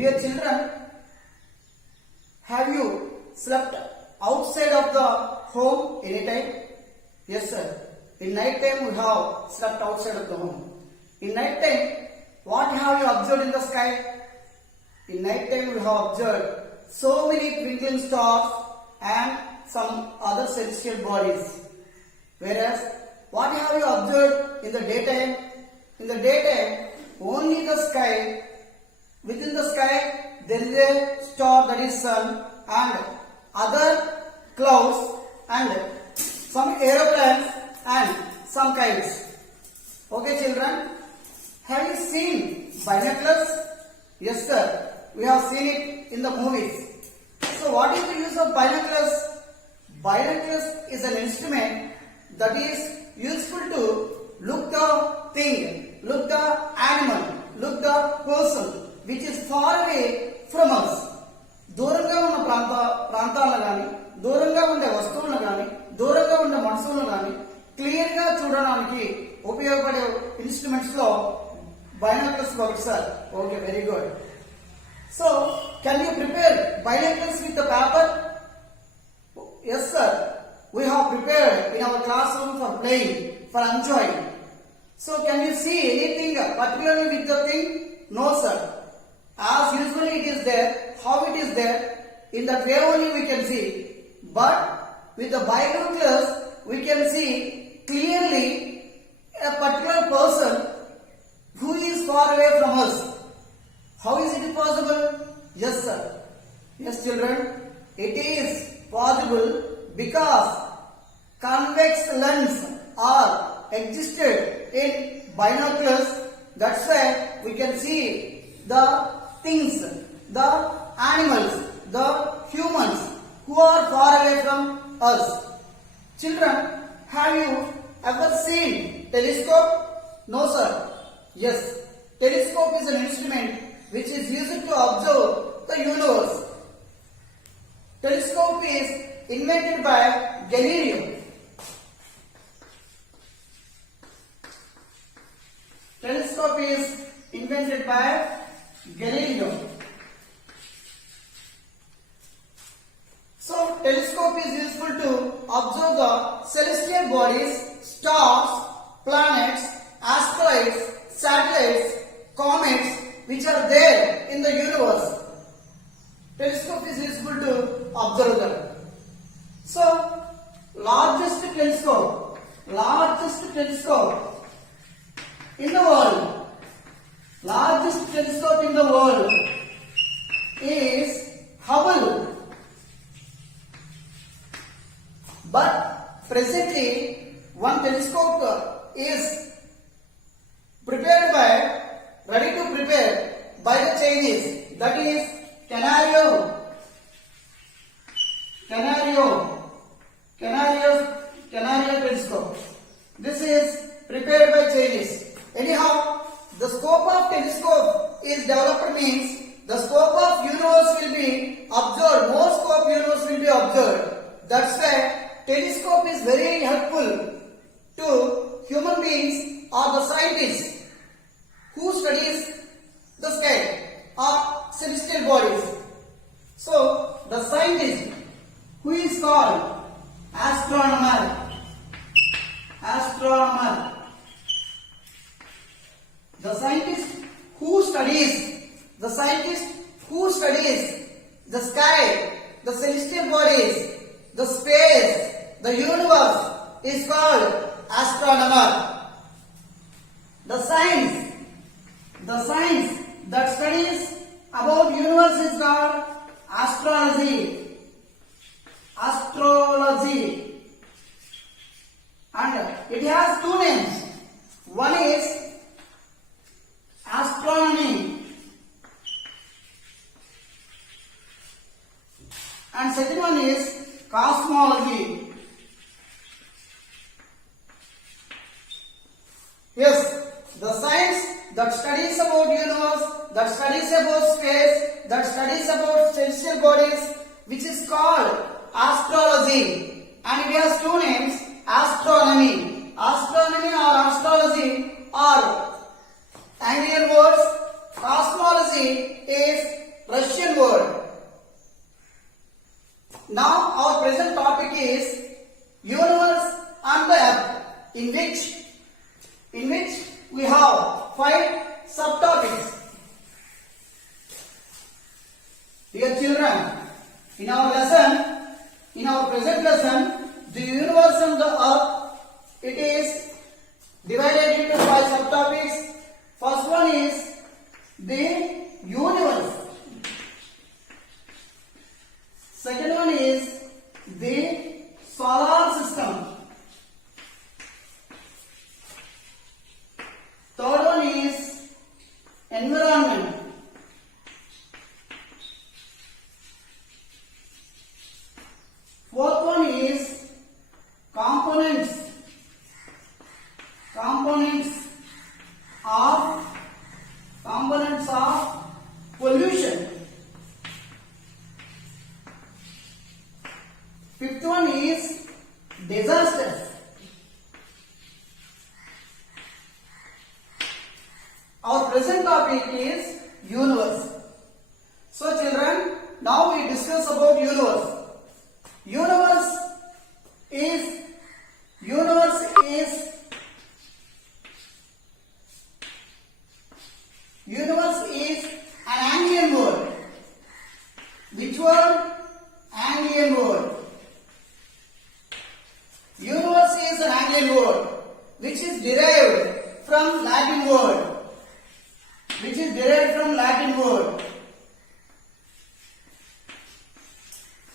Dear children, have you slept outside of the home anytime? Yes sir. In night time we have slept outside of the home. In night time, what have you observed in the sky? In night time we have observed so many twinkling stars and some other celestial bodies. Whereas, what have you observed in the daytime? In the daytime, only the sky. Within the sky, there is a star, that is sun, and other clouds and some aeroplanes and some kites. Okay children, have you seen binoculars? Yes sir, we have seen it in the movies. So what is the use of binoculars? Binoculars is an instrument that is useful to look the thing, look the animal, look the person which is far away from us. దూరంగా ఉన్న ప్రాంతాలను కానీ, దూరంగా ఉండే వస్తువులను కానీ, దూరంగా ఉండే మనుషులను కానీ క్లియర్ గా చూడడానికి ఉపయోగపడే ఇన్స్ట్రుమెంట్స్ లో బైనాక్యులర్స్ ఒకటి sir. Okay, very good. So can you prepare binoculars with the paper? Yes sir, we have prepared in our classroom for playing, for enjoying. So can you see anything particularly with the thing? No sir. As usually it is there, how it is there, in that way only we can see. But with the binoculars we can see clearly a particular person who is far away from us. How is it possible? Yes sir. Yes children, it is possible because convex lens are existed in binoculars. That's why we can see the things, the animals, the humans who are far away from us. Children, have you ever seen telescope? No sir. Yes, telescope is an instrument which is used to observe the universe. Telescope is invented by Galileo. Telescope is invented by Galileo. So, telescope is useful to observe the celestial bodies, stars, planets, asteroids, satellites, comets which are there in the universe. Telescope is useful to observe them. So, largest telescope in the world, largest telescope in the world is Hubble. But presently, one telescope is ready to prepare by the Chinese. That is Canario telescope. This is prepared by Chinese. Anyhow, the scope of telescope is developed means the scope of universe will be observed. More scope universe will be observed. That's why telescope is very helpful to human beings or the scientists who studies the sky or celestial bodies. So the scientist who is called astronomer. The scientist who studies the sky, the celestial bodies, the space, the universe is called astronomer. The science that studies about universe is called astrology. And it has two names. One is astronomy and second one is cosmology. Yes, the science that studies about universe, that studies about space, that studies about celestial bodies, which is called astrology, and it has two names, astronomy. Astronomy or astrology are Anglian words. Cosmology is we have 5 subtopics. Dear children, in our present lesson, the universe and the earth, it is divided into 5 subtopics. First one is the universe. Second one is the solar system. Third one is environment. Fourth one is components of pollution. Fifth one is disasters. Our present topic is universe. So children, now we discuss about universe. Universe is an Anglian word. Which word? Anglian word. Universe is an Anglian word which is derived from Latin word.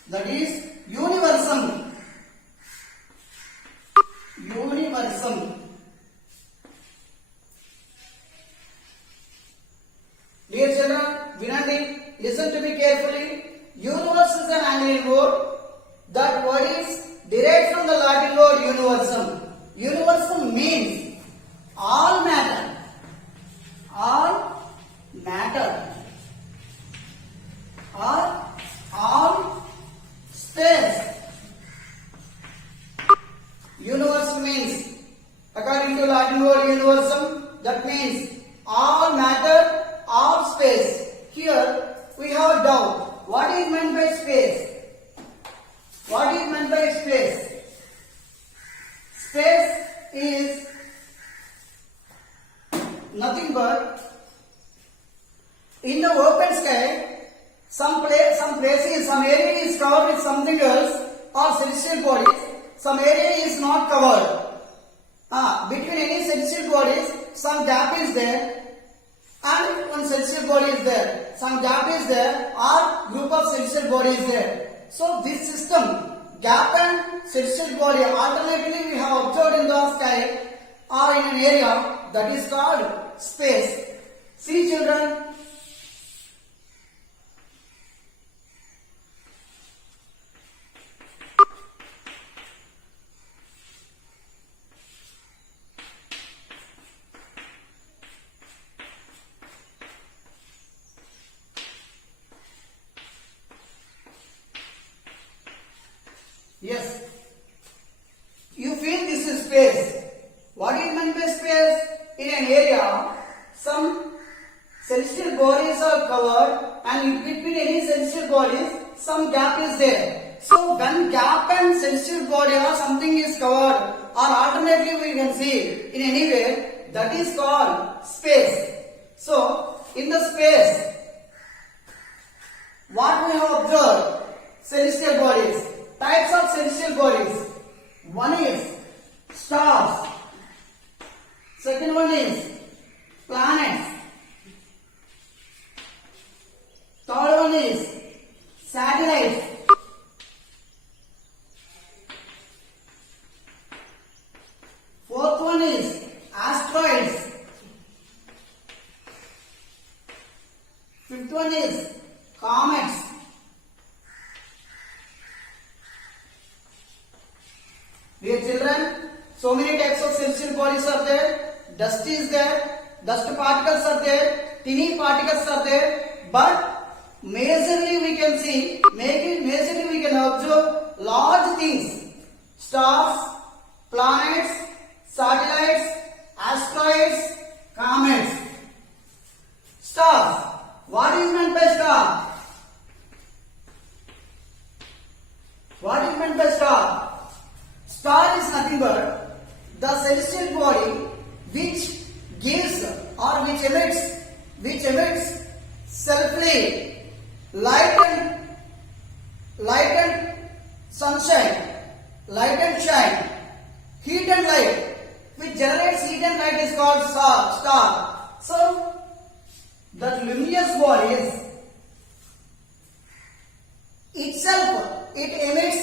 That is universum. Dear children, Vinandi, listen to me carefully. Universe is an Anglian word. That word is derived from the Latin word universum. Universum means all matter. Or all space. Universe means, according to Latin word universum, that means all matter, all space. Here we have a doubt. What is meant by space? Space is nothing but in the open sky, some area is covered with something else or celestial bodies. Some area is not covered. Between any celestial bodies, some gap is there, and one celestial body is there. Some gap is there, or group of celestial bodies is there. So this system, gap and celestial body, alternatively we have observed in the sky or in an area, that is called space. See children. Yes, you feel this is space. What is meant by space? In an area, some celestial bodies are covered, and in between any celestial bodies, some gap is there. So when gap and celestial body or something is covered, or alternatively we can see in anywhere, that is called space. So in the space, what we have observed? Celestial bodies. Types of celestial bodies. One is stars. Second one is planets. Third one is satellites. Fourth one is asteroids. Fifth one is comets. Dear children, so many types of celestial bodies are there. Dust is there, dust particles are there, tiny particles are there, but majorly we can see, majorly we can observe large things. Stars, planets, satellites, asteroids, comets. Stars. What is meant by star? What is meant by star? Star is nothing but the celestial body which gives or which emits selfly light and sunshine, light and shine, heat and light, which generates heat and light is called star. So that luminous bodies itself, it emits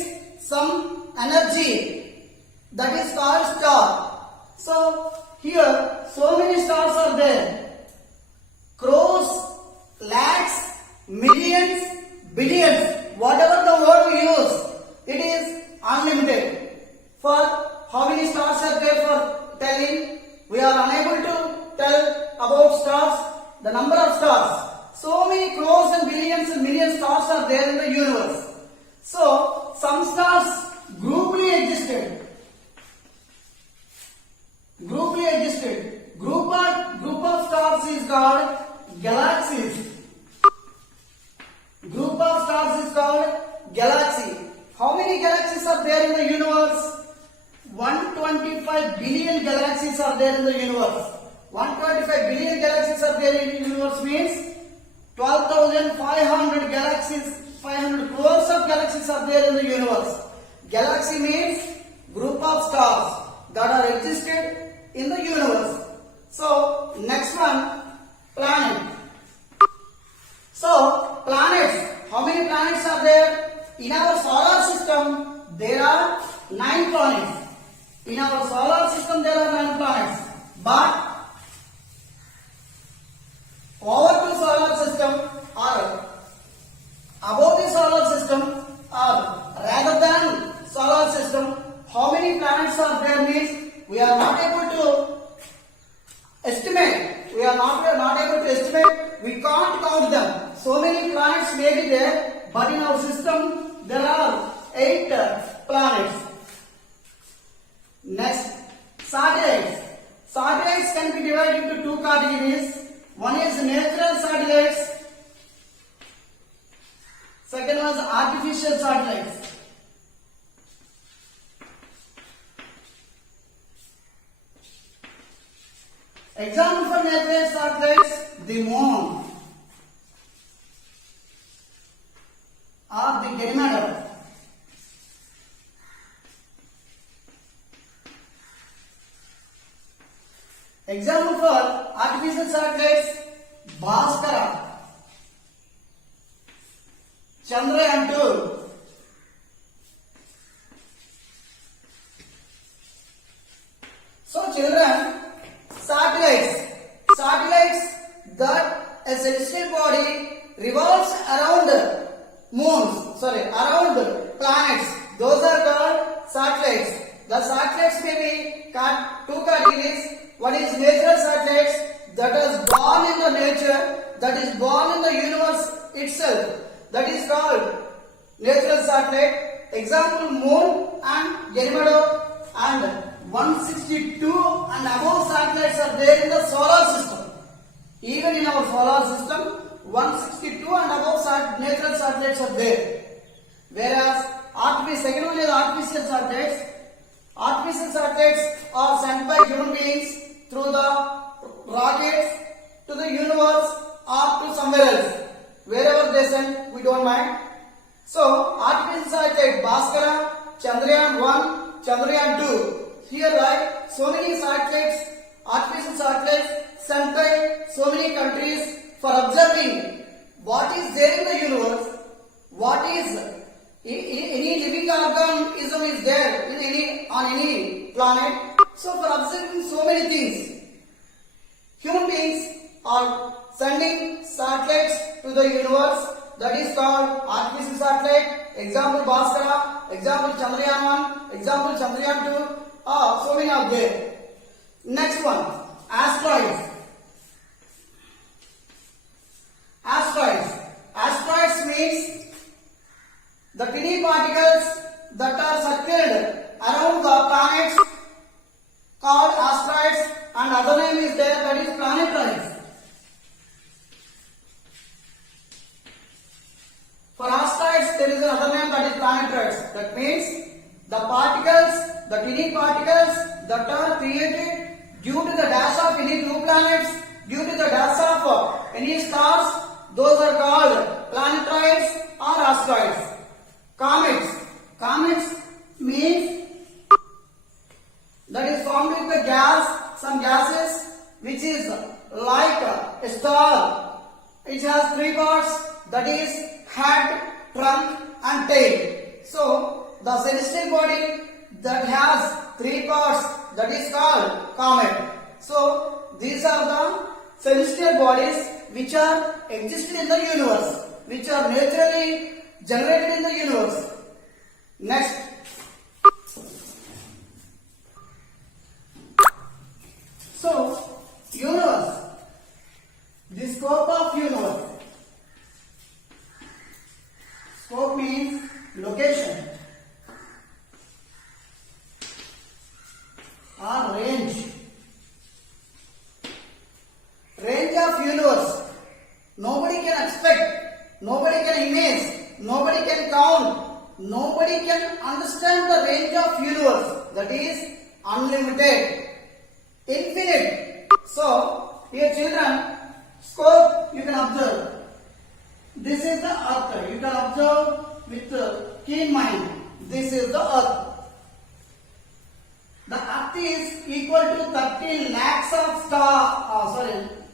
some energy that is called star. So here so many stars are there, crores, lakhs, millions, billions, whatever the word we use, it is unlimited. For how many stars are there for telling, we are unable to tell about stars, the number of stars. So many crores and billions and millions stars are there in the universe. So some stars grouply existed. Group of stars is called galaxies. Group of stars is called galaxy. How many galaxies are there in the universe? 125 billion galaxies are there in the universe. 125 billion galaxies are there in the universe means 12,500 galaxies, 500 crores of galaxies are there in the universe. Galaxy means group of stars that are existed in the universe. So next one, planet. So planets, how many planets are there? In our solar system there are 9 planets. In our solar system there are 9 planets. But over the solar system or above the solar system or rather than solar system, how many planets are there means we are not able to estimate. We are not able to estimate. We can't count them. So many planets may be there, but in our system there are 8 planets. Next, satellites. Satellites can be divided into 2 categories. One is natural satellites. Second one is artificial satellites. Example for natural satellites, the moon or the Ganymede. Example for artificial satellites, Bhaskara, Chandrayaan-2. So children, satellites that a celestial body revolves around around planets, those are called satellites. The satellites may be 2 categories. One is natural satellites that is born in the nature, that is born in the universe itself, that is called natural satellite. Example, moon and Ganymede, and 162 and above satellites are there in the solar system. Even in our solar system, 162 and above natural satellites are there. Whereas second one is artificial satellites. Artificial satellites are sent by human beings through the rockets to the universe or to somewhere else. Wherever they send, we don't mind. So artificial satellite Bhaskara, Chandrayaan-1, Chandrayaan-2. Here, right, so many satellites, artificial satellites sent by so many countries for observing what is there in the universe, what is any living organism is there on any planet. So for observing so many things, human beings are sending satellites to the universe, that is called artificial satellite. Example Bhaskara, example Chandrayaan-1, example Chandrayaan-2. So many are there. Next one, asteroids. Asteroids means the tiny particles that are circled around the planets called asteroids, and other name is there, that is planetoids. For asteroids there is another name, that is planetoids. That means the particles, the tiny particles that are created due to the dash of any 2 planets, due to the dust of any stars, those are called planetoids or asteroids. Comets. Comets means that is formed with the gas, some gases which is like a star. It has three parts, that is head, trunk and tail. So the celestial body that has three parts, that is called comet. So these are the celestial bodies which are existing in the universe, which are naturally generated in the universe. Next. So universe, the scope of universe. Scope means location or range. Range of universe. Nobody can expect, nobody can imagine, nobody can count, nobody can understand the range of universe. That is unlimited, infinite. So, dear children, scope you can observe. This is the earth. You can observe with keen mind. This is the earth. The earth is equal to 13 lakhs of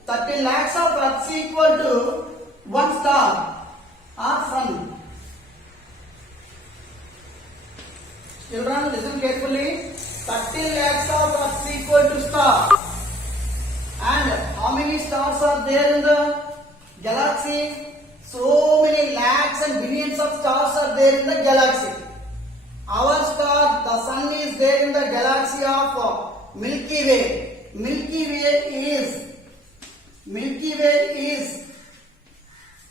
13 lakhs of earths equal to one star or sun. Children, listen carefully. 13 lakhs of earths equal to star. And how many stars are there in the galaxy? So many lakhs and billions of stars are there in the galaxy. Our star, the sun, is there in the galaxy of Milky Way. Milky Way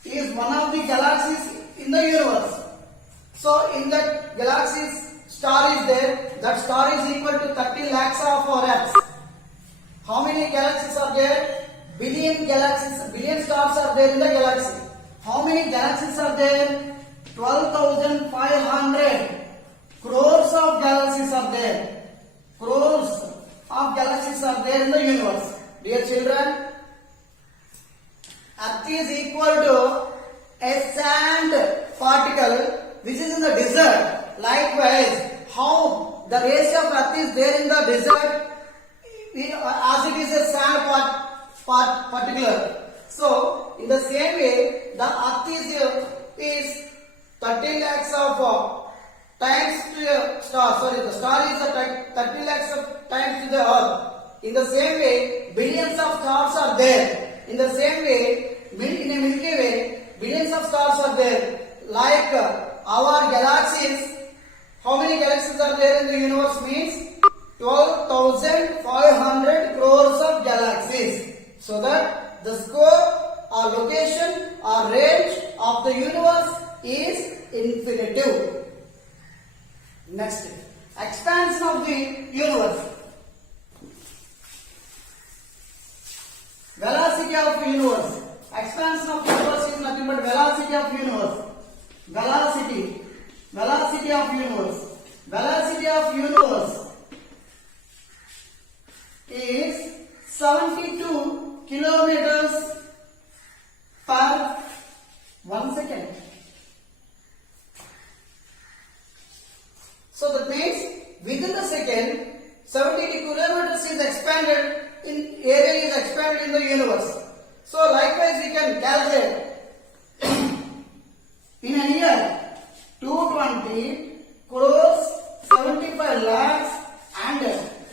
is one of the galaxies in the universe. So in that galaxy, star is there. That star is equal to 30 lakhs of Earths. How many galaxies are there? Billion galaxies, billion stars are there in the galaxy. How many galaxies are there? 12,500 crores of galaxies are there. Crores of galaxies are there in the universe. Dear children, Earth is equal to a sand particle which is in the desert. Likewise, how the race of Earth is there in the desert as it is a sand particular. So, in the same way, the Earth is 13 lakhs of times to the star. Sorry, the star is 30 lakhs of times to the Earth. In the same way, billions of stars are there. In the same way, in a Milky Way, billions of stars are there. Like our galaxies, how many galaxies are there in the universe means 12,500 crores of galaxies. So that the scope or location or range of the universe is infinitive. Next, expansion of the universe. Velocity of universe. Expansion of universe is nothing but velocity of universe. Velocity of universe. Velocity of universe is 72 kilometers per 1 second. So that means within the second 72 kilometers is expanded in area is expanded in the universe. So likewise we can calculate in a year 220 crores 75 lakhs and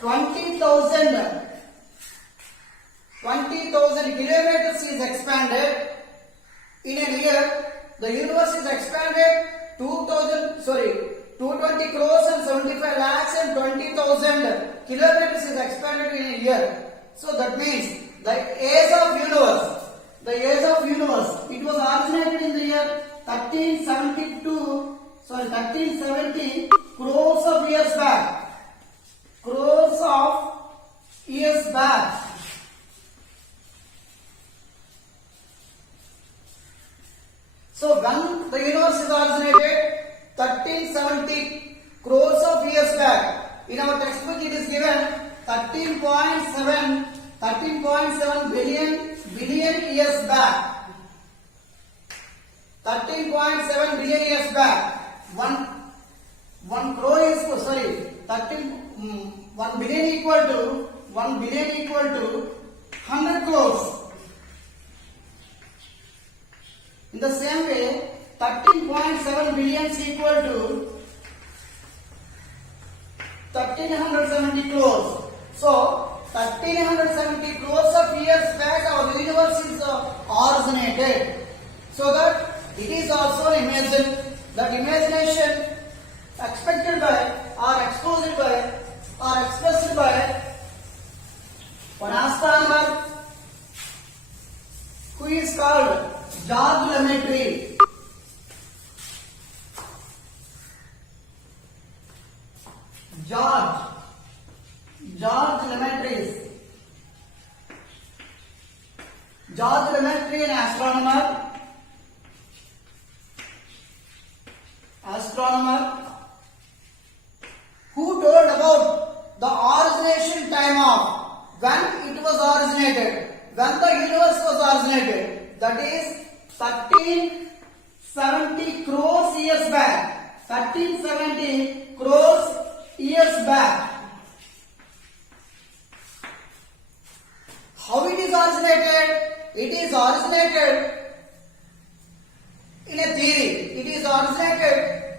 20,000 kilometers is expanded. In a year, the universe is expanded 220 crores and 75 lakhs and 20,000 kilometers is expanded in a year. So that means the age of universe, it was originated in the year 1370 crores of years back. So when the universe is originated 1370 crores of years back. In our textbook it is given 13.7 billion billion years back. 13.7 billion years back. 1 crore is 1 billion equal to 100 crores. In the same way, 13.7 billion is equal to 1370 crores. So 1370 crores of years back our universe is originated. So that it is also imagined, that imagination expected by or exposed by or expressed by one astronomer who is called George Lemaitre. George Lemaitre. George Lemaitre, an astronomer who told about the origination time of when it was originated, when the universe was originated, that is 1370 crores years back. 1370 crores years back. How it is originated? It is originated in a theory. It is originated,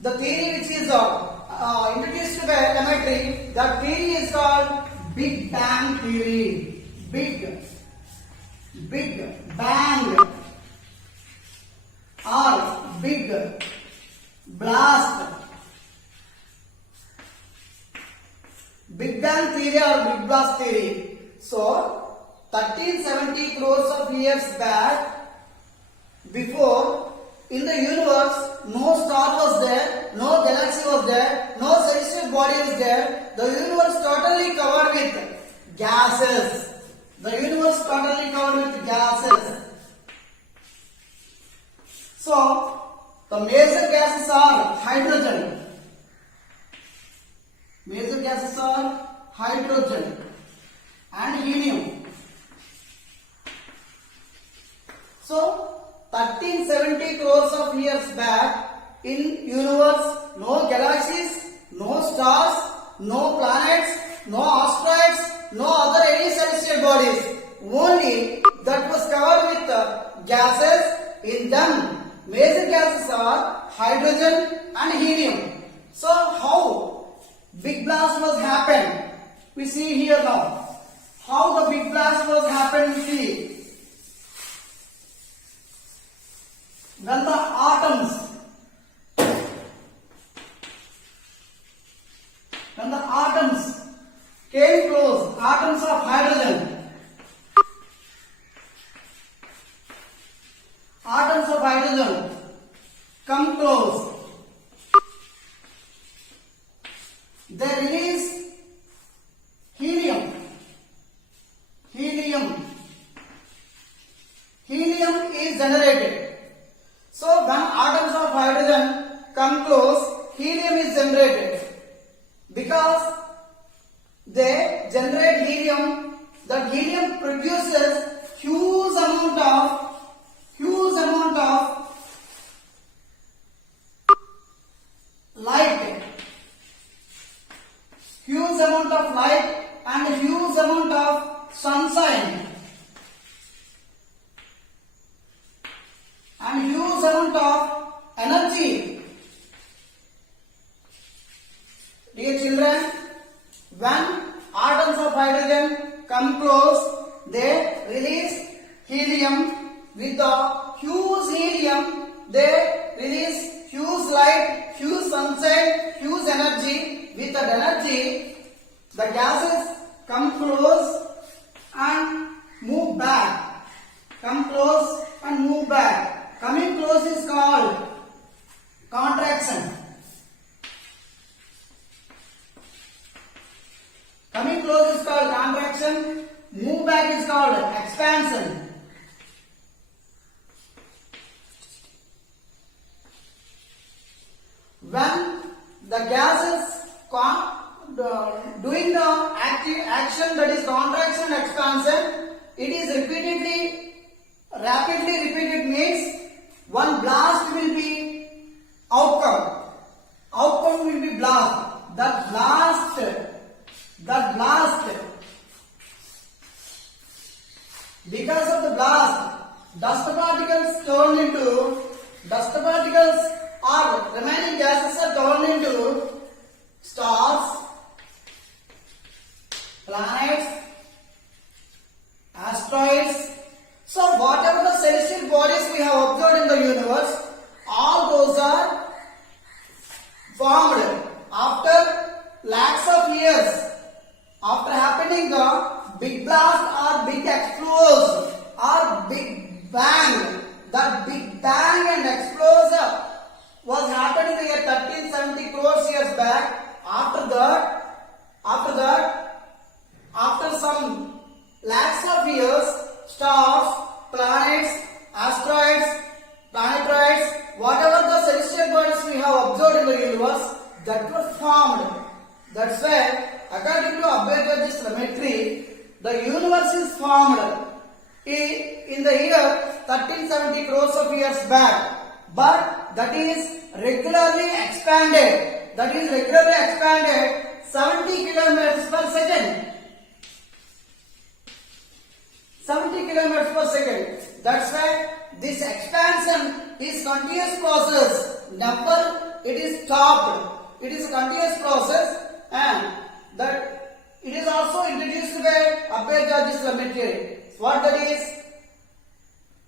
the theory which is introduced by Lemaitre, that theory is called Big Bang theory. Big Bang or Big Blast. Big Bang theory or Big Blast theory. So 1370 crores of years back, before, in the universe, no star was there, no galaxy was there, no celestial body was there. The universe totally covered with gases. The universe totally covered with gases. So, the major gases are hydrogen. Major gases are hydrogen and helium. So, 1370 crores of years back, in universe, no galaxies, no stars, no planets, no asteroids, no other any celestial bodies. Only that was covered with gases. In them, major gases are hydrogen and helium. So, how Big Blast was happened? We see here now. How the Big Blast was happened, we see. When the atoms came close, atoms of hydrogen come close, they release helium. Helium is generated. So when atoms of hydrogen come close, helium is generated. Because they generate helium, that helium produces huge amount of light. Huge amount of light and huge amount of sunshine. And huge amount of energy. Dear children, when atoms of hydrogen come close, they release helium. With the huge helium, they release huge light, huge sunshine, huge energy. With that energy, the gases come close and move back. Come close and move back. Coming close is called contraction. Coming close is called contraction. Move back is called expansion. When the gases doing the action, that is contraction and expansion, it is repeatedly rapidly repeated means one blast will be outcome. Outcome will be blast. The blast, because of the blast, dust particles or remaining gases are turned into stars, planets, asteroids. So whatever the celestial bodies we have observed in the universe, all those are formed after lakhs of years, after happening the big blast or big explosion or big bang. That big bang and explosion was happening in the year 1370 crores years back. After that, after some lakhs of years, stars, planets, asteroids, planetoids, whatever the celestial bodies we have observed in the universe, that were formed. That's why, according to Abba's geometry, the universe is formed in the year 1370 crores of years back. But that is regularly expanded. 70 kilometers per second. 70 kilometers per second. That's why this expansion is continuous process. Never it is stopped. It is a continuous process, and that it is also introduced by Abba's geometry. What that is?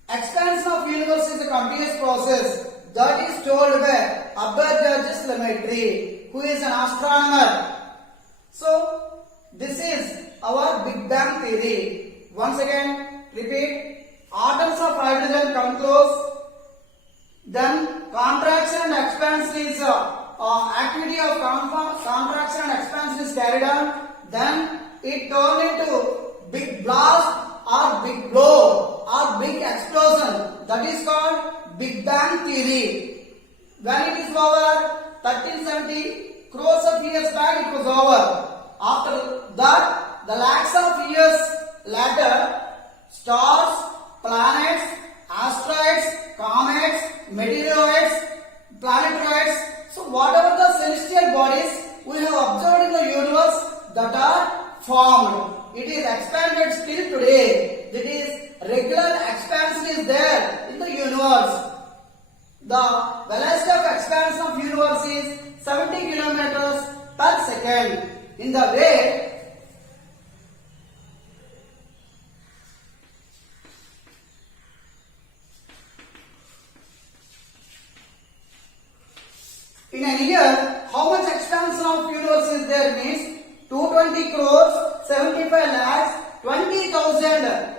Expansion of universe is a continuous process. That is told by Abba's geometry, who is an astronomer. So this is our Big Bang theory. Once again, repeat. Atoms of hydrogen come close. Then contraction and expansion is activity of contraction and expansion is carried on. Then it turned into big blast or big blow or big explosion. That is called Big Bang theory. When it is over, 1370 crores of years back it was over. After that, the lakhs of years later, stars, planets, asteroids, comets, meteoroids, planetoids. So whatever the celestial bodies we have observed in the universe that are formed. It is expanded still today. That is, regular expansion is there in the universe. The velocity of expansion of universe is 70 kilometers per second. In the way in a year, how much expansion of universe is there means 220 crores, 75 lakhs, 20,000